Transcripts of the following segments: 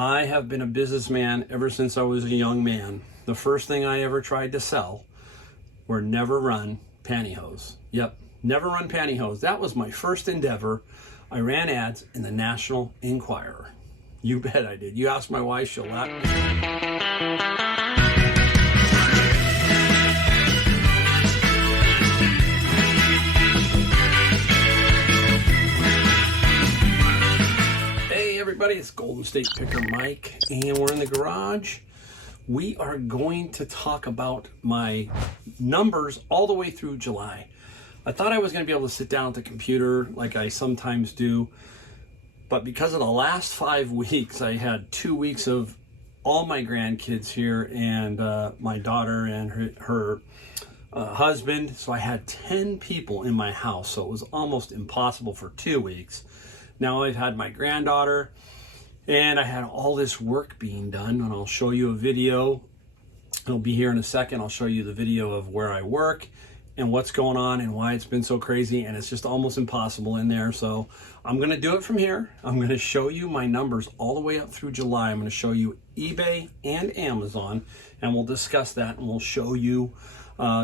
I have been a businessman ever since I was a young man. The first thing I ever tried to sell were never run pantyhose. Yep, never run pantyhose. That was my first endeavor. I ran ads in the National Enquirer. You bet I did. You ask my wife, she'll laugh. Hey everybody, it's Golden State Picker Mike, and we're in the garage. We are going to talk about my numbers all the way through July. I thought I was going to be able to sit down at the computer like I sometimes do, but because of the last 5 weeks, I had 2 weeks of all my grandkids here and my daughter and her husband. So I had 10 people in my house, so it was almost impossible for 2 weeks. Now I've had my granddaughter, and I had all this work being done, and I'll show you a video. It'll be here in a second. I'll show you the video of where I work and what's going on and why it's been so crazy, and it's just almost impossible in there. So I'm going to do it from here. I'm going to show you my numbers all the way up through July. I'm going to show you eBay and Amazon, and we'll discuss that, and we'll show you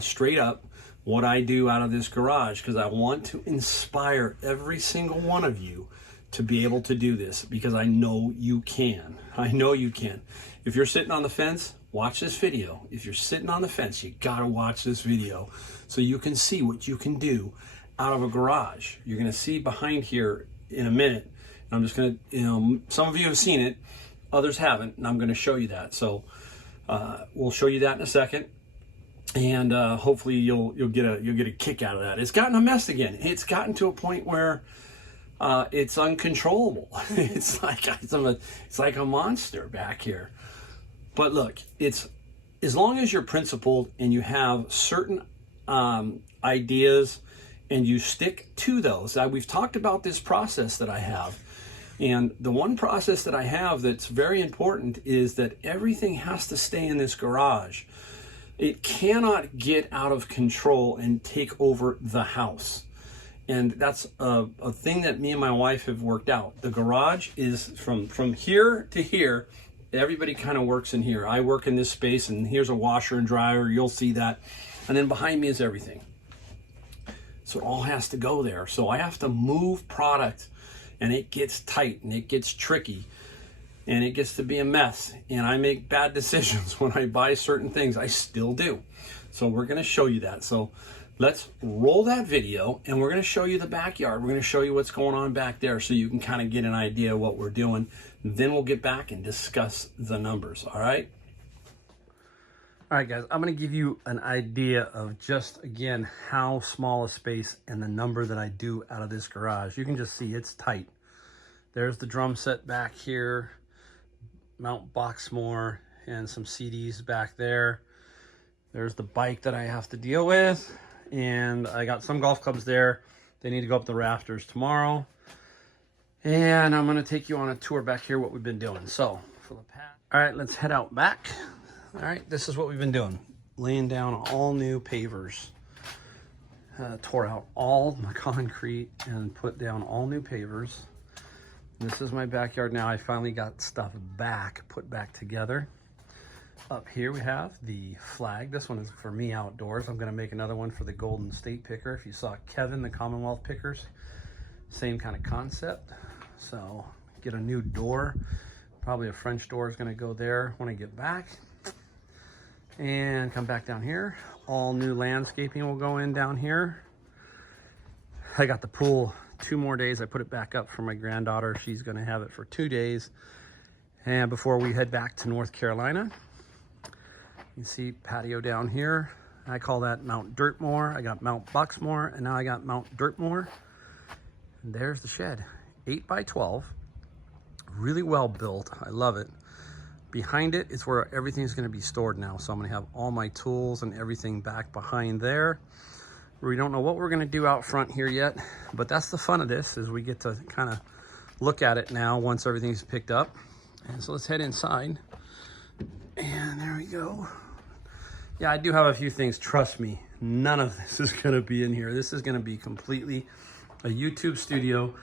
straight up what I do out of this garage, because I want to inspire every single one of you to be able to do this, because I know you can. I know you can. If you're sitting on the fence, watch this video. If you're sitting on the fence, you gotta watch this video so you can see what you can do out of a garage. You're gonna see behind here in a minute. And I'm just gonna, some of you have seen it, others haven't, and I'm gonna show you that. So we'll show you that in a second. And hopefully you'll get a kick out of that. It's gotten a mess again. It's gotten to a point where it's uncontrollable. It's like a monster back here. But look, it's as long as you're principled and you have certain ideas and you stick to those. We've talked about this process that I have. And the one process that I have that's very important is that everything has to stay in this garage. It cannot get out of control and take over the house. And that's a thing that me and my wife have worked out. The garage is from here to here. Everybody kind of works in here. I work in this space, and here's a washer and dryer. You'll see that. And then behind me is everything. So it all has to go there. So I have to move product, and it gets tight, and it gets tricky, and it gets to be a mess. And I make bad decisions when I buy certain things. I still do. So we're going to show you that. So let's roll that video, and we're going to show you the backyard. We're going to show you what's going on back there so you can kind of get an idea of what we're doing. Then we'll get back and discuss the numbers, all right? All right, guys, I'm going to give you an idea of just, again, how small a space and the number that I do out of this garage. You can just see it's tight. There's the drum set back here, Mount Boxmore, and some CDs back there. There's the bike that I have to deal with. And I got some golf clubs there. They need to go up the rafters tomorrow. And I'm gonna take you on a tour back here, what we've been doing. So, for the past, all right, let's head out back. All right, this is what we've been doing. Laying down all new pavers. Tore out all my concrete and put down all new pavers. This is my backyard now. I finally got stuff put back together. Up here we have the flag. This one is for me outdoors. I'm gonna make another one for the Golden State Picker. If you saw Kevin, the Commonwealth Pickers, same kind of concept. So get a new door. Probably a French door is gonna go there when I get back. And come back down here. All new landscaping will go in down here. I got the pool 2 more days. I put it back up for my granddaughter. She's gonna have it for 2 days. And before we head back to North Carolina, you see patio down here. I call that Mount Dirtmore. I got Mount Boxmore, and now I got Mount Dirtmore. And there's the shed, 8 by 12, really well built. I love it. Behind it is where everything's gonna be stored now. So I'm gonna have all my tools and everything back behind there. We don't know what we're gonna do out front here yet, but that's the fun of this, is we get to kind of look at it now once everything's picked up. And so let's head inside. And there we go. Yeah, I do have a few things. Trust me, none of this is going to be in here. This is going to be completely a YouTube studio.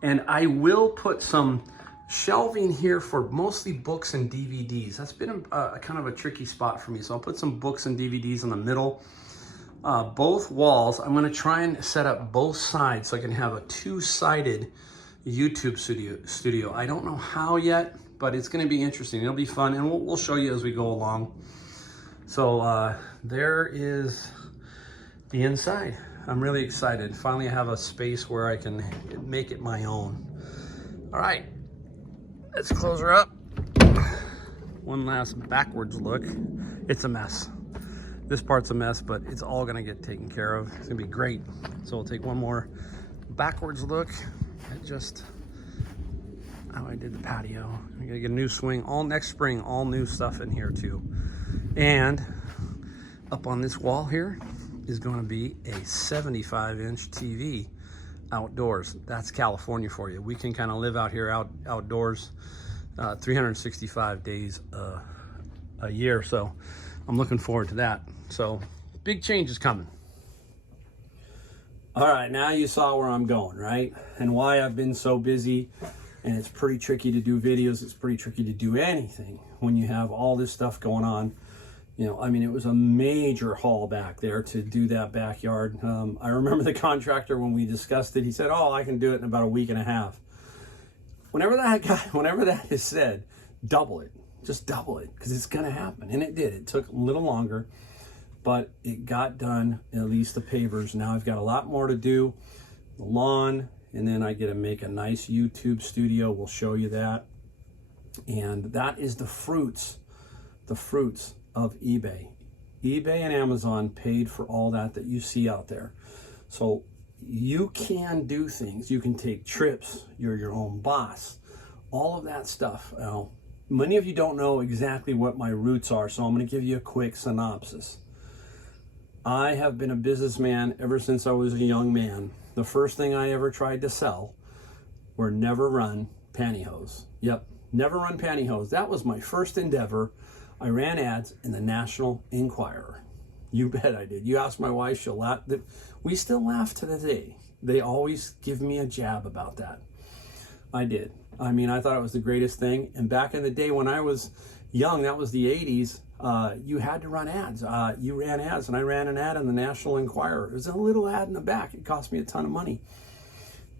And I will put some shelving here for mostly books and DVDs. That's been a kind of a tricky spot for me. So I'll put some books and DVDs in the middle. Both walls, I'm gonna try and set up both sides so I can have a two-sided YouTube studio. I don't know how yet, but it's gonna be interesting. It'll be fun, and we'll show you as we go along. So there is the inside. I'm really excited. Finally, I have a space where I can make it my own. All right, let's close her up. One last backwards look. It's a mess. This part's a mess, but it's all gonna get taken care of. It's gonna be great. So we'll take one more backwards look at just how I did the patio. I gotta get a new swing all next spring, all new stuff in here too. And up on this wall here is gonna be a 75-inch TV outdoors. That's California for you. We can kind of live out here outdoors 365 days a year. So I'm looking forward to that. So big change is coming. All right, now you saw where I'm going, right? And why I've been so busy. And it's pretty tricky to do videos. It's pretty tricky to do anything when you have all this stuff going on. You know, I mean, it was a major haul back there to do that backyard. I remember the contractor, when we discussed it, he said, oh, I can do it in about a week and a half. Whenever that is said, double it. Just double it, because it's going to happen. And it did. It took a little longer, but it got done, at least the pavers. Now I've got a lot more to do. The lawn, and then I get to make a nice YouTube studio. We'll show you that. And that is the fruits of eBay. eBay and Amazon paid for all that you see out there. So you can do things. You can take trips. You're your own boss. All of that stuff. Many of you don't know exactly what my roots are, so I'm going to give you a quick synopsis. I have been a businessman ever since I was a young man. The first thing I ever tried to sell were never run pantyhose. Yep, never run pantyhose. That was my first endeavor. I ran ads in the National Enquirer. You bet I did. You ask my wife, she'll laugh. We still laugh to this day. They always give me a jab about that. I did. I mean, I thought it was the greatest thing. And back in the day when I was young, that was the 80s, you had to run ads. You ran ads, and I ran an ad in the National Enquirer. It was a little ad in the back. It cost me a ton of money.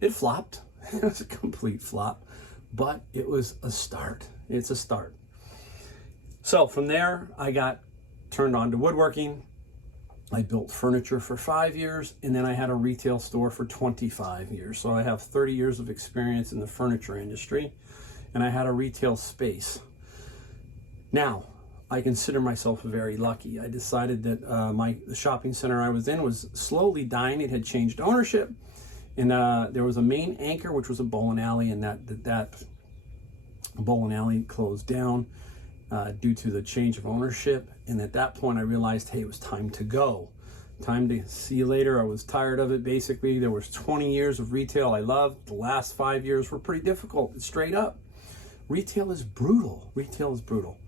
It flopped. It was a complete flop, but it was a start. It's a start. So from there, I got turned on to woodworking. I built furniture for 5 years, and then I had a retail store for 25 years. So I have 30 years of experience in the furniture industry, and I had a retail space. Now, I consider myself very lucky. I decided that the shopping center I was in was slowly dying. It had changed ownership, and there was a main anchor, which was a bowling alley, and that bowling alley closed down due to the change of ownership. And at that point, I realized, hey, it was time to go. Time to see you later. I was tired of it, basically. There was 20 years of retail I loved. The last 5 years were pretty difficult, straight up. Retail is brutal. Retail is brutal.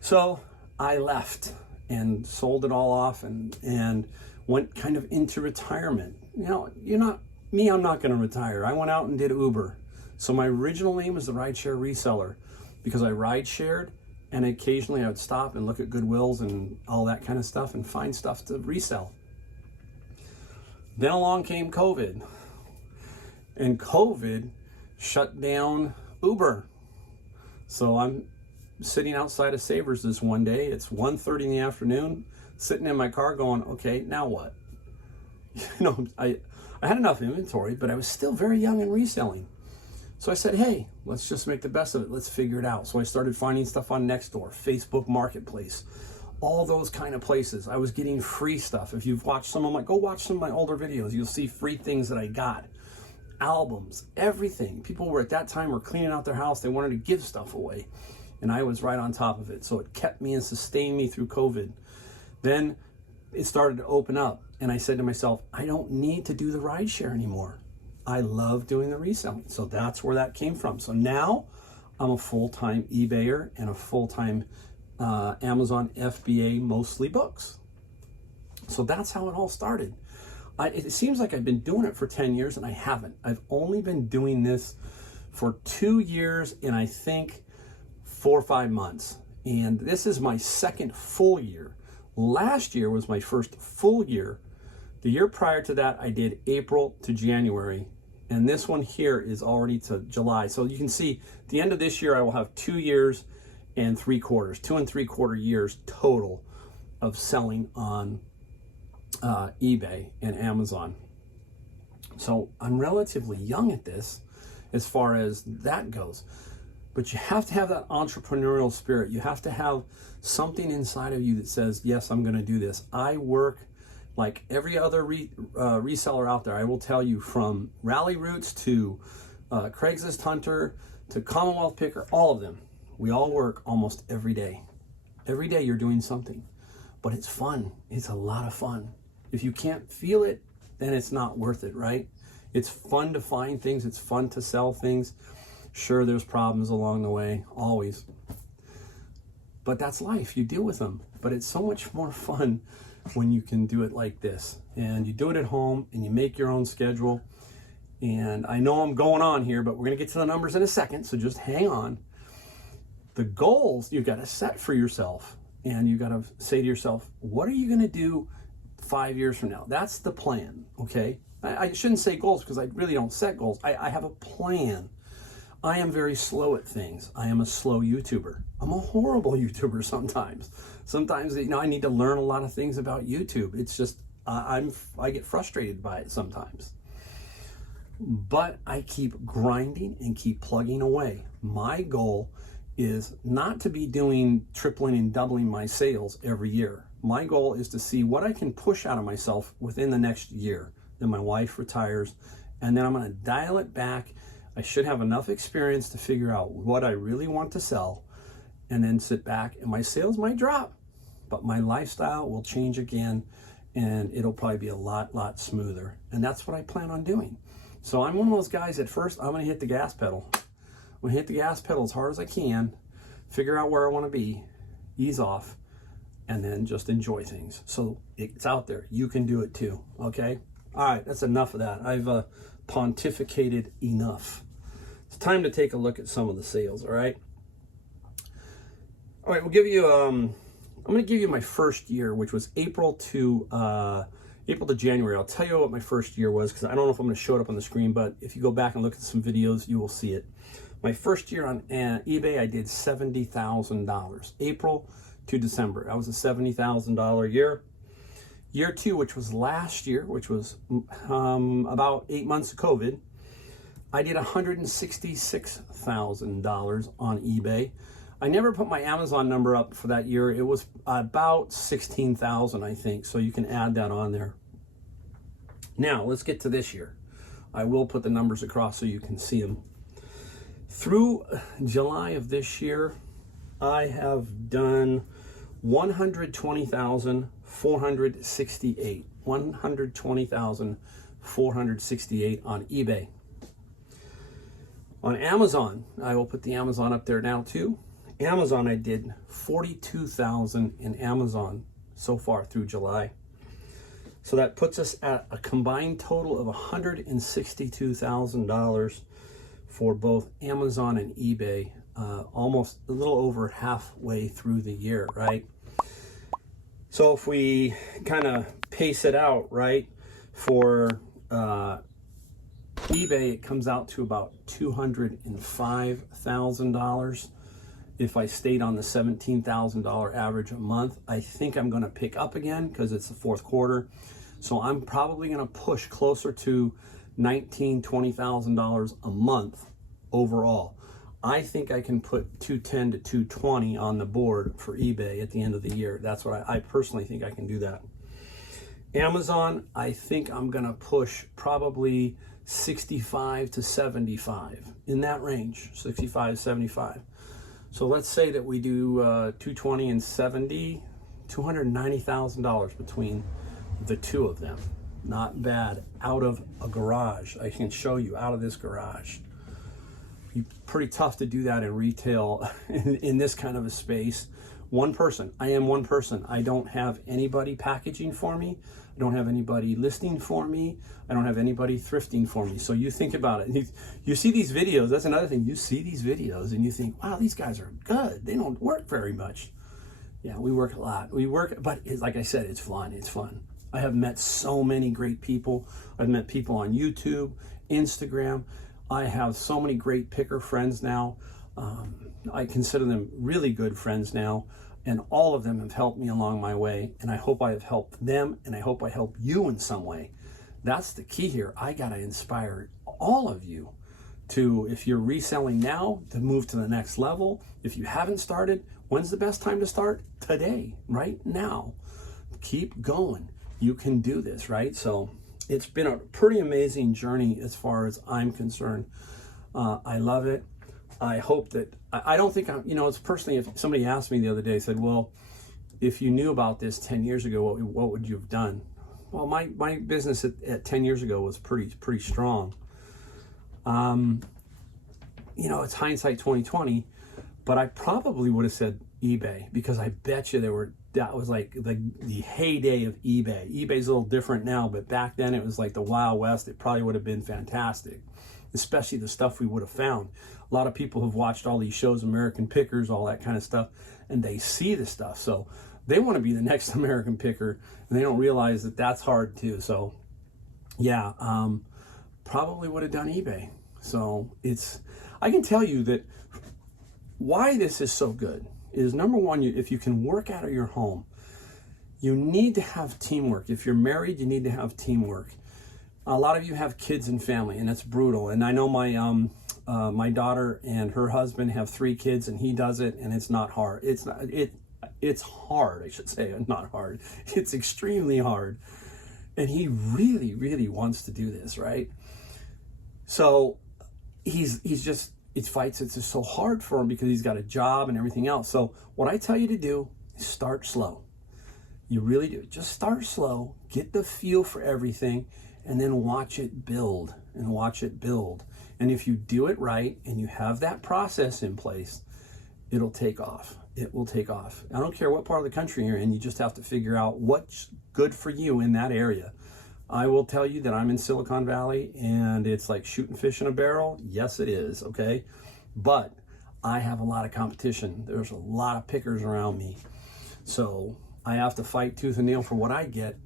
So I left and sold it all off and went kind of into retirement. You know, you're not me, I'm not going to retire. I went out and did Uber. So my original name was the Rideshare Reseller, because I ride shared, and occasionally I would stop and look at Goodwills and all that kind of stuff and find stuff to resell. Then along came COVID, and COVID shut down Uber. So I'm sitting outside of Savers this one day. It's 1:30 in the afternoon, sitting in my car going, okay, now what? You know, I had enough inventory, but I was still very young in reselling. So I said, hey, let's just make the best of it. Let's figure it out. So I started finding stuff on Nextdoor, Facebook Marketplace, all those kind of places. I was getting free stuff. If you've watched some of my, go watch some of my older videos. You'll see free things that I got. Albums, everything. People were at that time were cleaning out their house. They wanted to give stuff away. And I was right on top of it. So it kept me and sustained me through COVID. Then it started to open up. And I said to myself, I don't need to do the rideshare anymore. I love doing the reselling. So that's where that came from. So now I'm a full-time eBayer and a full-time Amazon FBA, mostly books. So that's how it all started. It seems like I've been doing it for 10 years, and I haven't. I've only been doing this for 2 years and I think 4 or 5 months. And this is my second full year. Last year was my first full year. The year prior to that, I did April to January. And this one here is already to July. So you can see at the end of this year, I will have 2 years and 3/4, 2 3/4 years total of selling on eBay and Amazon. So I'm relatively young at this as far as that goes. But you have to have that entrepreneurial spirit. You have to have something inside of you that says, yes, I'm going to do this. I work like every other reseller out there. I will tell you, from Rally Roots to Craigslist Hunter to Commonwealth Picker, all of them. We all work almost every day. Every day you're doing something. But it's fun. It's a lot of fun. If you can't feel it, then it's not worth it, right? It's fun to find things. It's fun to sell things. Sure, there's problems along the way, always. But that's life. You deal with them. But it's so much more fun when you can do it like this. And you do it at home and you make your own schedule. And I know I'm going on here, but we're going to get to the numbers in a second, so just hang on. The goals you've got to set for yourself. And you've got to say to yourself, what are you going to do 5 years from now? That's the plan, okay? I shouldn't say goals because I really don't set goals. I have a plan. I am very slow at things. I am a slow YouTuber. I'm a horrible YouTuber sometimes. Sometimes, I need to learn a lot of things about YouTube. It's just, I get frustrated by it sometimes. But I keep grinding and keep plugging away. My goal is not to be doing tripling and doubling my sales every year. My goal is to see what I can push out of myself within the next year. Then my wife retires, and then I'm going to dial it back. I should have enough experience to figure out what I really want to sell, and then sit back, and my sales might drop, but my lifestyle will change again, and it'll probably be a lot smoother. And that's what I plan on doing. So I'm one of those guys, at first, I'm going to hit the gas pedal. I'm going to hit the gas pedal as hard as I can, figure out where I want to be, ease off, and then just enjoy things. So it's out there. You can do it too, okay? All right, that's enough of that. I've pontificated enough. It's time to take a look at some of the sales, all right? All right, we'll give you, I'm going to give you my first year, which was April to January. I'll tell you what my first year was, because I don't know if I'm going to show it up on the screen, but if you go back and look at some videos, you will see it. My first year on eBay, I did $70,000. April to December. That was a $70,000 year. Year two, which was last year, which was about 8 months of COVID, I did $166,000 on eBay. I never put my Amazon number up for that year. It was about 16,000, I think. So you can add that on there. Now, let's get to this year. I will put the numbers across so you can see them. Through July of this year, I have done 120,468. 120,468 on eBay. On Amazon, I will put the Amazon up there now too. Amazon, I did 42,000 in Amazon so far through July. So that puts us at a combined total of $162,000 for both Amazon and eBay, almost a little over halfway through the year, right? So if we kind of pace it out, right, for eBay, it comes out to about $205,000. If I stayed on the $17,000 average a month, I think I'm going to pick up again because it's the fourth quarter. So I'm probably going to push closer to $19,000, $20,000 a month overall. I think I can put 210 to 220 on the board for eBay at the end of the year. That's what I personally think I can do that. Amazon, I think I'm going to push probably 65 to 75, in that range, 65, 75. So let's say that we do 220 and 70, $290,000 between the two of them. Not bad. Out of a garage. I can show you out of this garage. Pretty tough to do that in retail in this kind of a space one person. I am one person. I don't have anybody packaging for me. I don't have anybody listing for me. I don't have anybody thrifting for me. So you think about it. You see these videos. That's another thing. You see these videos and you think, wow, these guys are good. They don't work very much. Yeah, we work a lot. We work, but like I said, it's fun. It's fun. I have met so many great people. I've met people on YouTube, Instagram. I have so many great picker friends now. I consider them really good friends now, and all of them have helped me along my way, and I hope I have helped them, and I hope I help you in some way. That's the key here. I got to inspire all of you to, if you're reselling now, to move to the next level. If you haven't started, when's the best time to start? Today, right now. Keep going. You can do this, right? So it's been a pretty amazing journey as far as I'm concerned. I love it. I hope that, I don't think I'm, it's personally, if somebody asked me the other day, said, well, if you knew about this 10 years ago, what would you have done? Well, my business at 10 years ago was pretty strong. It's hindsight 2020, but I probably would have said eBay, because I bet you that was like the heyday of eBay. eBay's a little different now, but back then it was like the Wild West. It probably would have been fantastic, especially the stuff we would have found. A lot of people have watched all these shows, American Pickers, all that kind of stuff, and they see the stuff. So they want to be the next American Picker, and they don't realize that that's hard too. So yeah, probably would have done eBay. So I can tell you that why this is so good is, number one, if you can work out of your home, you need to have teamwork. If you're married, you need to have teamwork. A lot of you have kids and family, and that's brutal. And I know my daughter and her husband have 3 kids, and he does it, and it's not hard. It's hard, I should say, not hard. It's extremely hard. And he really, really wants to do this, right? So he's just, it's just so hard for him because he's got a job and everything else. So what I tell you to do is start slow. You really do. Just start slow, get the feel for everything, and then watch it build and watch it build. And if you do it right and you have that process in place, it'll take off. It will take off. I don't care what part of the country you're in, you just have to figure out what's good for you in that area. I will tell you that I'm in Silicon Valley, and it's like shooting fish in a barrel. Yes, it is, okay? But I have a lot of competition. There's a lot of pickers around me. So I have to fight tooth and nail for what I get.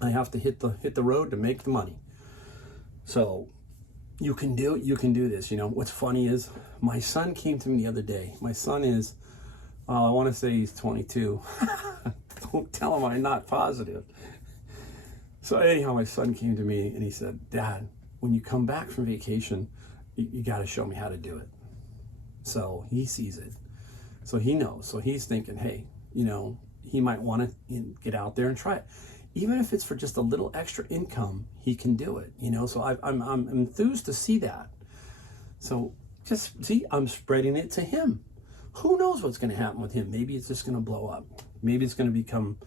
I have to hit the road to make the money. So you can do it. You can do this. What's funny is my son came to me the other day. My son is, I want to say he's 22. Don't tell him I'm not positive. So anyhow, my son came to me and he said, Dad, when you come back from vacation, you got to show me how to do it. So he sees it. So he knows. So he's thinking, hey, he might want to get out there and try it. Even if it's for just a little extra income, he can do it. So I'm enthused to see that. So just see, I'm spreading it to him. Who knows what's going to happen with him? Maybe it's just going to blow up. Maybe it's going to become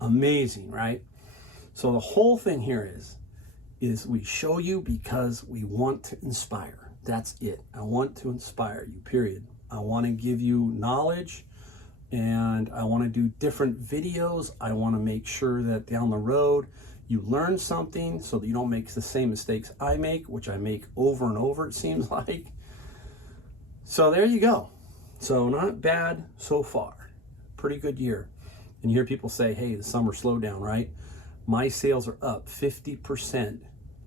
amazing, right? So the whole thing here is we show you because we want to inspire. That's it. I want to inspire you, period. I want to give you knowledge, and I want to do different videos. I want to make sure that down the road you learn something so that you don't make the same mistakes I make, which I make over and over, it seems like. So there you go. So not bad so far. Pretty good year. And you hear people say, hey, the summer slowed down, right? My sales are up 50%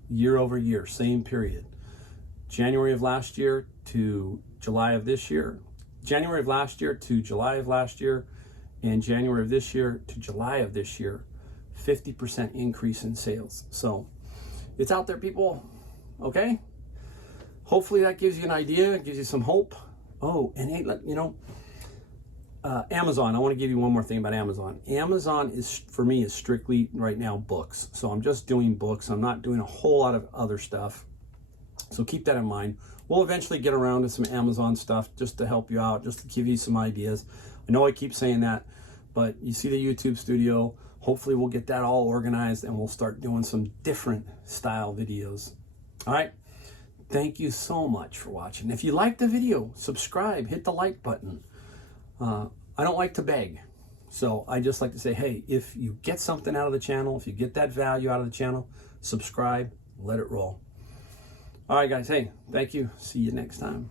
year over year, same period. January of last year to July of this year. January of last year to July of last year, and January of this year to July of this year, 50% increase in sales. So it's out there, people. Okay? Hopefully that gives you an idea, it gives you some hope. Oh, and hey, Amazon. I want to give you one more thing about Amazon. Amazon is, for me, is strictly right now books. So I'm just doing books. I'm not doing a whole lot of other stuff. So keep that in mind. We'll eventually get around to some Amazon stuff just to help you out, just to give you some ideas. I know I keep saying that, but you see the YouTube studio. Hopefully we'll get that all organized and we'll start doing some different style videos. All right. Thank you so much for watching. If you liked the video, subscribe, hit the like button. I don't like to beg. So I just like to say, hey, if you get something out of the channel, if you get that value out of the channel, subscribe, let it roll. All right, guys. Hey, thank you. See you next time.